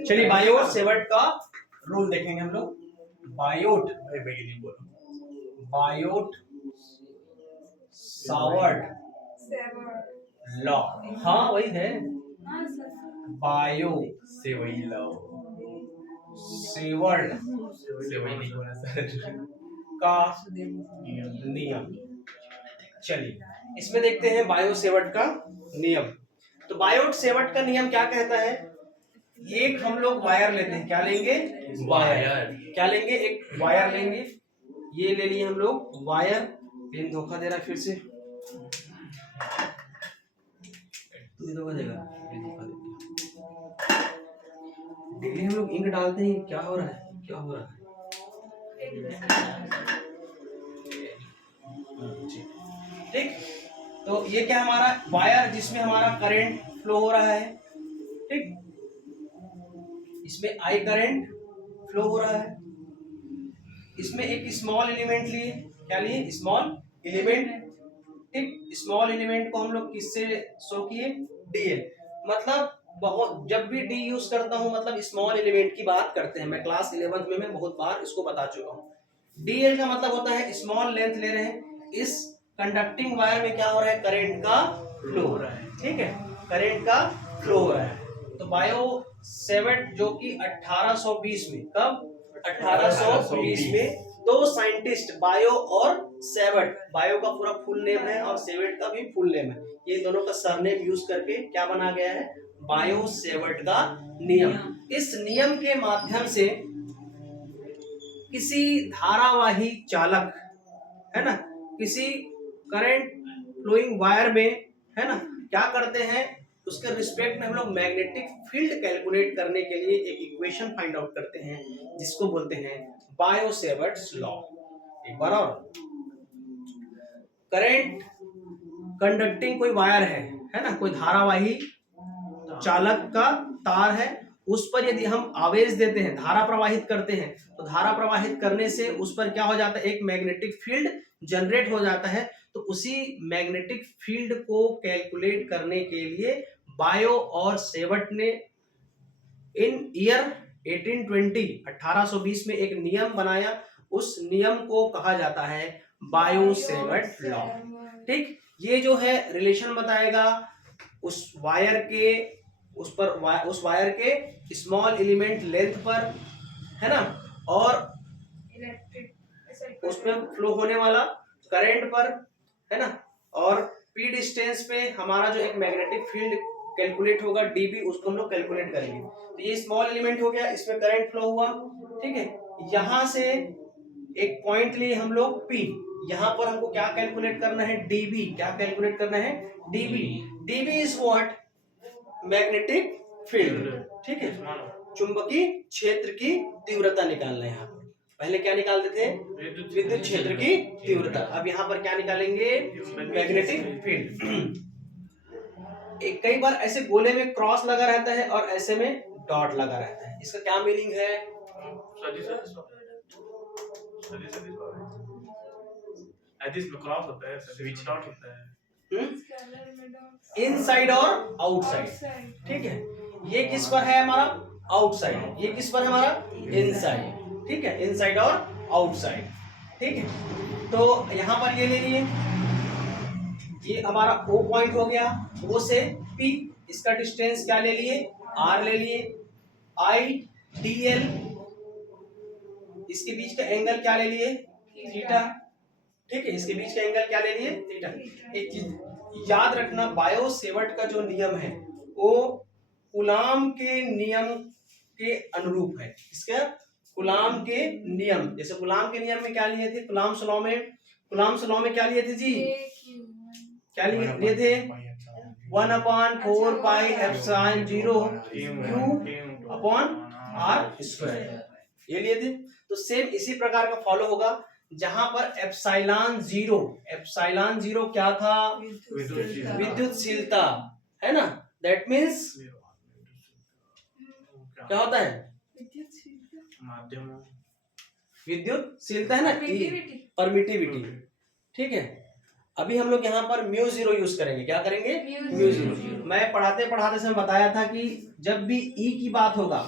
चलिए Biot Savart का rule देखेंगे हम लोग। बायोट बायोट सावर्ट लॉ, हाँ वही है। बायो से वही लाओ सेवर्ट से वही नहीं होना सर का नियम। चलिए इसमें देखते हैं बायो सेवर्ट का नियम। तो बायोट सेवर्ट का नियम क्या कहता है? एक हम लोग वायर लेते हैं, क्या लेंगे? वायर। क्या लेंगे? एक वायर लेंगे। ये ले लिए हम लोग वायर। पेन धोखा दे रहा है फिर से, तू भी धोखा देगा। डेली हम लोग इंक डालते हैं, क्या हो रहा है? क्या हो रहा है? ठीक, तो ये क्या हमारा वायर जिसमें हमारा करंट फ्लो हो रहा है। ठीक, इसमें आई करंट फ्लो हो रहा है। इसमें एक स्मॉल एलिमेंट लिए, क्या लिए? Small element. ठीक, स्मॉल एलिमेंट को हम लोग किससे शो किए? डीएल। मतलब बहुत, जब भी डी यूज करता हूं मतलब स्मॉल एलिमेंट की बात करते हैं। मैं क्लास 11th में मैं बहुत बार इसको बता चुका हूं। डीएल का मतलब होता है स्मॉल लेंथ ले रहे हैं। इस कंडक्टिंग वायर में क्या हो रहा है? करंट का फ्लो हो रहा है। ठीक है, करंट का फ्लो हो रहा है। तो बायो सेवर्ट जो कि 1820 में, कब? 1820 में दो साइंटिस्ट बायो और सेवर्ट, बायो का पूरा फुल नेम है और सेवर्ट का भी फुल नेम है, ये दोनों का सरनेम यूज करके क्या बना गया है? बायो सेवर्ट का नियम। इस नियम के माध्यम से किसी धारावाही चालक, है ना, किसी करंट फ्लोइंग वायर में, है ना, क्या करते हैं? उसके रिस्पेक्ट में हम लोग मैग्नेटिक फील्ड कैलकुलेट करने के लिए एक इक्वेशन फाइंड आउट करते हैं जिसको बोलते हैं बायो सेवर्ट्स लॉ। एक बार और, करंट कंडक्टिंग कोई वायर है ना, कोई धारावाही चालक का तार है, उस पर यदि हम आवेश देते हैं, धारा प्रवाहित करते हैं, तो धारा प्रवाहित करने से उस पर क्या हो जाता है? एक मैग्नेटिक फील्ड जनरेट हो जाता है। तो उसी मैग्नेटिक फील्ड को कैलकुलेट करने के लिए बायो और सेवर्ट ने इन ईयर 1820 में एक नियम बनाया। उस नियम को कहा जाता है बायो सेवर्ट लॉ। ठीक, ये जो है रिलेशन बताएगा उस वायर के, उस वायर के स्मॉल एलिमेंट लेंथ पर, है ना, और उसमें फ्लो होने वाला करंट पर, है ना, और पी डिस्टेंस पे हमारा जो एक मैग्नेटिक फील्ड कैलकुलेट होगा डीबी, उसको हम लोग कैलकुलेट करेंगे। तो ये स्मॉल एलिमेंट हो गया, इसमें करंट फ्लो हुआ। ठीक है, यहां से एक पॉइंट लिए हम लोग पी, यहां पर हमको क्या कैलकुलेट करना है? डीबी। क्या कैलकुलेट करना है? DB. DB is what? Magnetic field. ठीक है, चुंबकीय क्षेत्र की तीव्रता निकालना है। यहाँ पर पहले क्या निकालते थे? विद्युत क्षेत्र की तीव्रता। अब यहाँ पर क्या निकालेंगे? Magnetic field. एक कई बार ऐसे गोले में क्रॉस लगा रहता है और ऐसे में डॉट लगा रहता है, इसका क्या मीनिंग है? क्रॉस होता है, स्विच डॉट होता है, इनसाइड और आउटसाइड। ठीक है, ये किस पर है हमारा? आउटसाइड। ये किस पर है हमारा? इनसाइड। ठीक है, इनसाइड और आउटसाइड। ठीक है, तो यहां पर ये ले लिए, ये हमारा O पॉइंट हो गया। O से P, इसका डिस्टेंस क्या ले लिए? R ले लिए। I DL, इसके बीच का एंगल क्या ले लिए? थीटा। ठीक है, इसके बीच का एंगल क्या ले लिए? थीटा। एक चीज याद रखना, बायो सेवर्ट का जो नियम है वो कूलाम के नियम के अनुरूप है। इसका कूलाम के नियम, जैसे कूलाम के नियम में क्या लिए थे? कूलाम्स लॉ में, कूलाम्स लॉ में क्या लिए थे जी? क्या लिए थे? 1/4 pi epsilon 0 Q upon R square, ये लिए थे। तो सेम इसी प्रकार का फॉलो होगा, जहां पर एप्सिलॉन जीरो क्या था? विद्युतशीलता, है ना। दैट मीन्स क्या होता है? विद्युतशीलता, है ना, परमिटिविटी। ठीक है, अभी हम लोग यहाँ पर म्यू जीरो यूज करेंगे। क्या करेंगे? Mu zero. मैं पढ़ाते पढ़ाते समय बताया था कि जब भी ई की बात होगा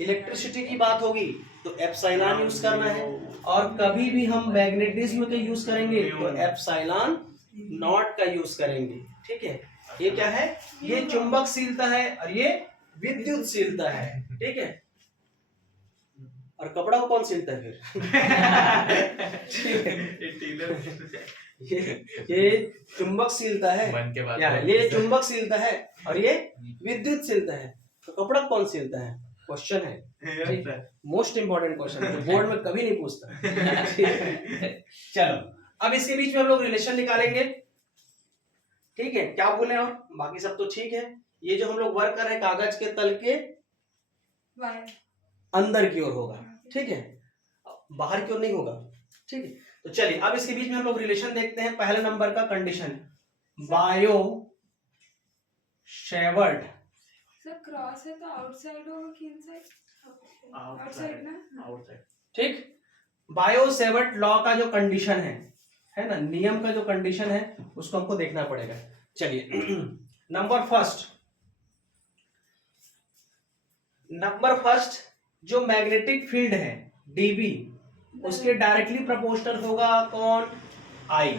इलेक्ट्रिसिटी की बात होगी तो एप्सिलॉन यूज करना है, और कभी भी हम मैग्नेटिज्म का यूज करेंगे तो एप्सिलॉन नॉट का यूज करेंगे। ठीक है, ये क्या है, ये चुंबकशीलता है और ये विद्युतशीलता है। ठीक है, और कपड़ा को कौन सिलता है फिर? ये चुंबकशीलता है मन के बात या है। ये चुंबकशीलता है और ये विद्युतशीलता है, तो कपड़ा कौन सिलता है, क्वेश्चन है, मोस्ट इंपॉर्टेंट क्वेश्चन, जो बोर्ड में कभी नहीं पूछता। चलो अब इसके बीच में हम लोग रिलेशन निकालेंगे। ठीक है, क्या बोले, और बाकी सब तो ठीक है। ये जो हम लोग वर्क कर रहे हैं कागज के तल के अंदर की ओर होगा। ठीक है, बाहर की ओर नहीं होगा। ठीक है, तो चलिए अब इसके बीच में हम लोग रिलेशन देखते हैं। पहले नंबर का कंडीशन, बायो शेवर्ट। सर क्रॉस है तो आउटसाइड होगा कि इनसाइड? आउटसाइड ना। आउटसाइड। ठीक, बायो सेवर्ट लॉ का जो कंडीशन है ना, नियम का जो कंडीशन है उसको हमको देखना पड़ेगा। चलिए नंबर फर्स्ट जो मैग्नेटिक फील्ड है डीबी, उसके डायरेक्टली प्रोपोर्शनल होगा कौन, आई।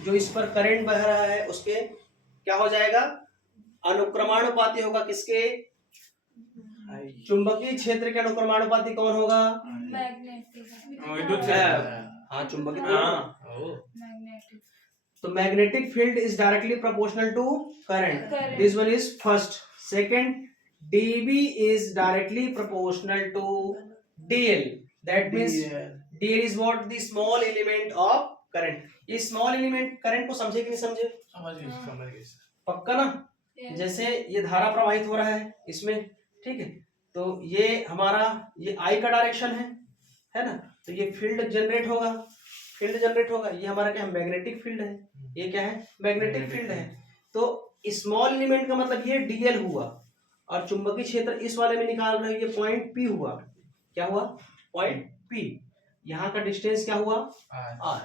जो इस पर करंट बह रहा है उसके क्या हो जाएगा, अनुक्रमानुपाती होगा किसके, चुंबकीय क्षेत्र के अनुक्रमानुपाती कौन होगा, मैग्नेटिक। हाँ चुंबकीय, मैग्नेटिक। तो magnetic field is directly proportional to current, this one is first. Second, dB is directly proportional to dl, that means dl is what, the small element of current। ये small element current को समझे कि नहीं समझे, समझ गए पक्का ना। जैसे ये धारा प्रवाहित हो रहा है इसमें, ठीक है, तो ये हमारा ये I का डायरेक्शन है ना, तो ये फील्ड जनरेट होगा, ये हमारा क्या है, मैग्नेटिक फील्ड है, ये क्या है, मैग्नेटिक फील्ड है। तो स्मॉल एलिमेंट का मतलब ये dl हुआ, और चुंबकीय क्षेत्र इस वाले में निकाल रहे हैं, ये पॉइंट P हुआ, क्या हुआ, पॉइंट P। यहाँ का डिस्टेंस क्या हुआ, R।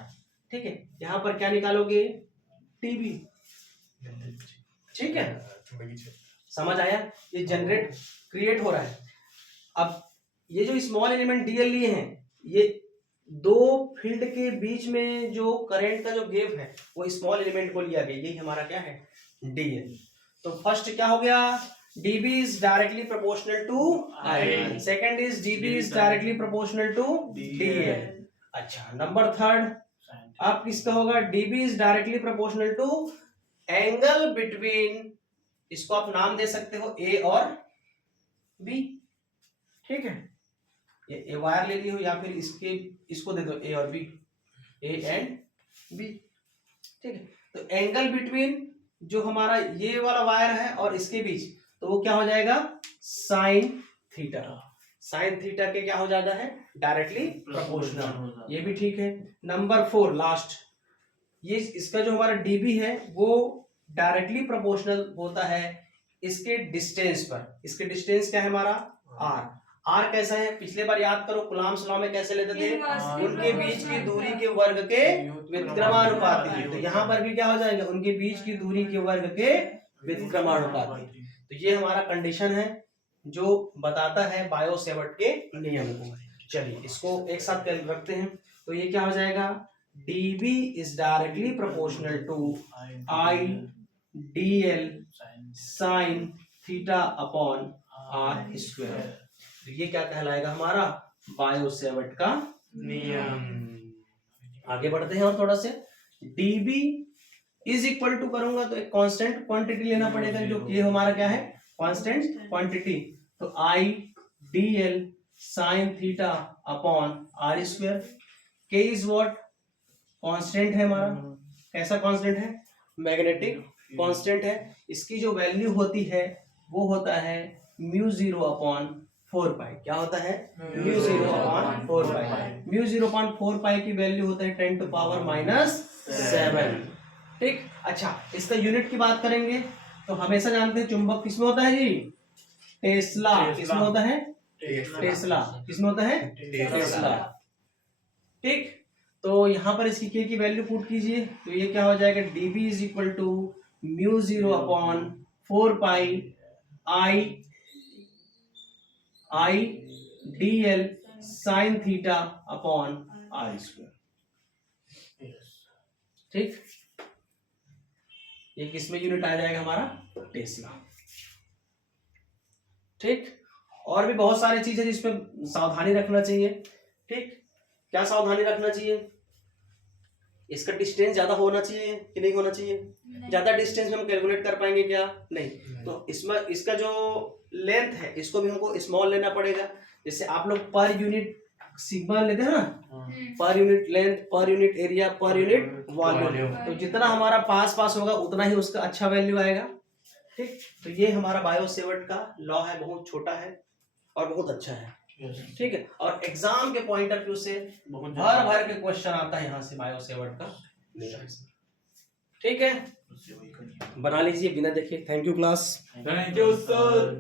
ठीक है, यहाँ पर क्या निकालोगे, TB। ठीक है, समझ आया, ये जनरेट क्रिएट हो रहा है। अब ये जो स्मॉल एलिमेंट डीएल लिए हैं, ये दो फील्ड के बीच में जो करंट का जो गैप है वो स्मॉल एलिमेंट को लिया गया, यही हमारा क्या है, डीएल। तो फर्स्ट क्या हो गया, dB is directly proportional to I, second is dB is directly proportional to dl। अच्छा, नंबर थर्ड अब किसका होगा, dB is directly proportional to angle between, इसको आप नाम दे सकते हो A और B। ठीक है, ये वायर ले ली हो या फिर इसको दे दो A और B, A एंड B। ठीक है, तो एंगल बिटवीन जो हमारा ये वाला वायर है और इसके बीच, तो वो क्या हो जाएगा, साइन थीटा। साइन थीटा के क्या हो जाता है, डायरेक्टली प्रोपोर्शनल, ये भी ठीक है। नंबर 4 लास्ट, ये इसका जो हमारा डीबी है वो डायरेक्टली प्रोपोर्शनल होता है इसके डिस्टेंस पर। इसके डिस्टेंस क्या है हमारा, आर। आर कैसा है, पिछले बार याद करो कुलाम्स लॉ में कैसे लेते थे, उनके बीच की दूरी के वर्ग के व्युत्क्रमानुपाती। तो यहाँ पर भी क्या हो जाएगा, उनके बीच की दूरी के वर्ग के व्युत्क्रमानुपाती। तो ये हमारा कंडीशन है जो बताता है बायो सेवर्ट के नियम को। चलिए इसको एक साथ रखते हैं, तो ये क्या हो जाएगा, dB is directly proportional to I dl sin theta upon r square। तो ये क्या कहलाएगा, हमारा बायो सेवर्ट का नियम। आगे बढ़ते हैं और थोड़ा से, dB इज इक्वल टू करूंगा तो एक कांस्टेंट क्वांटिटी लेना पड़ेगा, जो ये हमारा क्या है, कांस्टेंट क्वांटिटी। तो I dl sin theta upon r square. K is what, constant है हमारा, कैसा कांस्टेंट है, मैग्नेटिक कांस्टेंट है। इसकी जो वैल्यू होती है वो होता है μ0 अपॉन 4 पाई। क्या होता है, μ0 अपॉन 4 पाई। μ0 अपॉन 4 पाई की वैल्यू होता है 10 to पावर -7। ठीक, अच्छा इसका यूनिट की बात करेंगे तो हमेशा जानते हैं चुंबक किसमें होता है जी, टेस्ला। किसमें होता है, टेस्ला। किसमें होता है, टेस्ला। ठीक, तो यहाँ पर इसकी के की वैल्यू पुट कीजिए, तो ये क्या हो जाएगा, dB is equal to μ0 upon 4 pi I D L sine theta upon R square. ठीक, ये किसमें यूनिट आ जाएगा हमारा टेस्ला। ठीक, और भी बहुत सारी चीजें जिसमें सावधानी रखना चाहिए। ठीक, क्या सावधानी रखना चाहिए, इसका डिस्टेंस ज्यादा होना चाहिए कि नहीं होना चाहिए, ज्यादा डिस्टेंस में हम कैलकुलेट कर पाएंगे क्या, नहीं। तो इसमें इसका जो लेंथ है इसको भी हमको स्मॉल लेना पड़ेगा। जैसे आप लोग पर यूनिट सिग्मा लेते हैं ना, per unit length, per unit area, per unit volume, तो जितना हमारा पास होगा उतना ही उसका अच्छा वैल्यू आएगा। ठीक, तो ये हमारा बायो सेवर्ट का लॉ है, बहुत छोटा है और बहुत अच्छा है। ठीक है, और एग्जाम के पॉइंट ऑफ व्यू से भर के क्वेश्चन आता है यहाँ से बायो सेवर्ट का। ठीक है, बना लीजिए बिना देखे। Thank you class. Thank you sir.